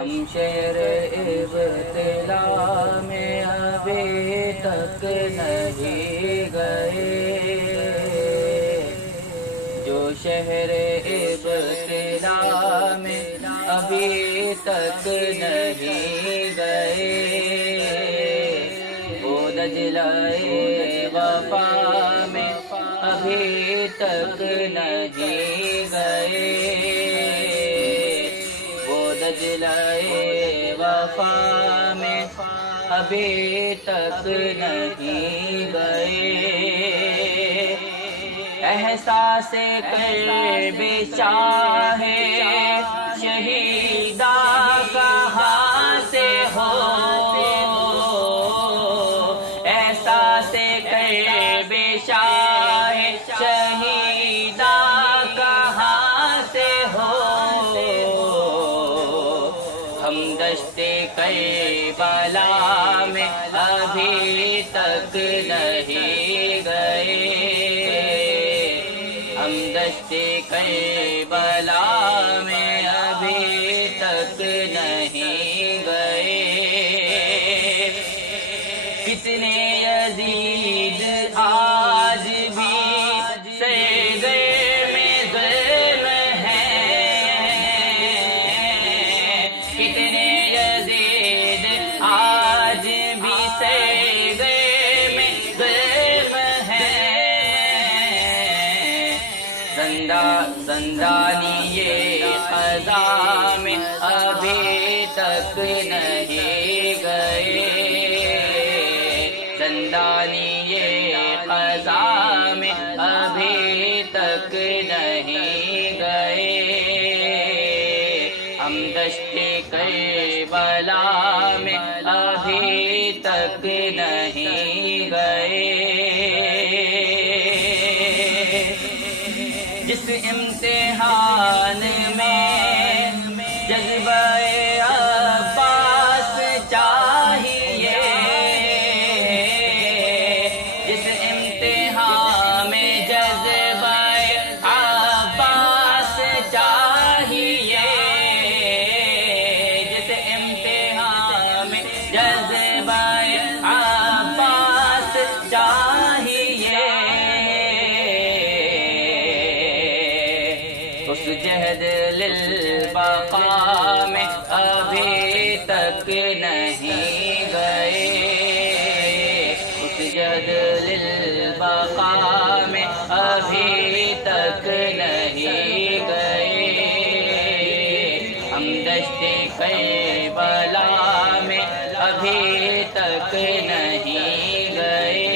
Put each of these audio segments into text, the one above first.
ہم شہر ابتلا میں ابھی تک نہیں گئے، جو شہر ابتلا میں ابھی تک نہیں گئے، وہ دجلۂ وفا میں ابھی تک نہیں گئے، دجلۂ وفا میں ابھی تک نہیں گئے، احساس کرب شاہ شہیدہ کہاں سے ہو، احساس کرب شاہ شہیدہ کہاں سے ہو، ہم دشت کربلا میں ابھی تک نہیں گئے، ہم دشت کربلا میں ابھی تک نہیں گئے، کتنے یزید آج بھی سجدے میں ظلم ہیں، کتنے یزید آج بھی سجدے میں ظلم ہیں، زندانی قضا میں ابھی تک نہیں گئے، زندانی قضا میں ابھی تک نہیں گئے، ہم دشت کربلا میں ابھی تک نہیں گئے، جس امتحان میں جذبہ عباس چاہیے، جس امتحان میں جذبہ عباس چاہیے، جس امتحان میں جذبہ عباس چاہیے، اس جہد للبقاء میں ابھی تک نہیں گئے، اس جہد للبقاء میں ابھی تک نہیں گئے، ہم دشت کربلا میں ابھی تک نہیں گئے،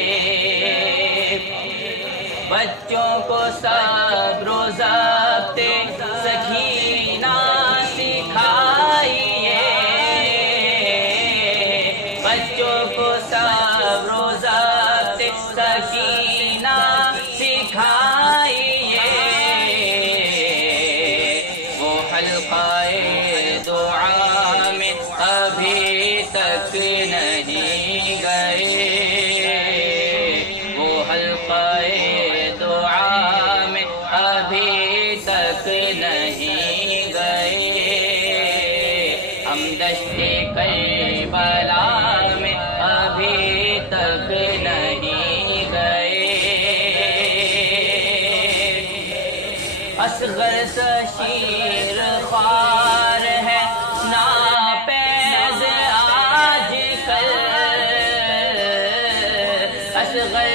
بچوں کو صبر و ضبط سکینہ سکھائیے، بچوں کو صبر و ضبط سکینہ سکھائیے، وہ حلقۂ دعا میں ابھی تک نہیں گئے، وہ حلقۂ دعا میں ابھی تک نہیں گئے، ہم دشت کربلا میں ابھی تک نہیں گئے، اصغر شیر خوار ہے ناپیز آج کل، اصغر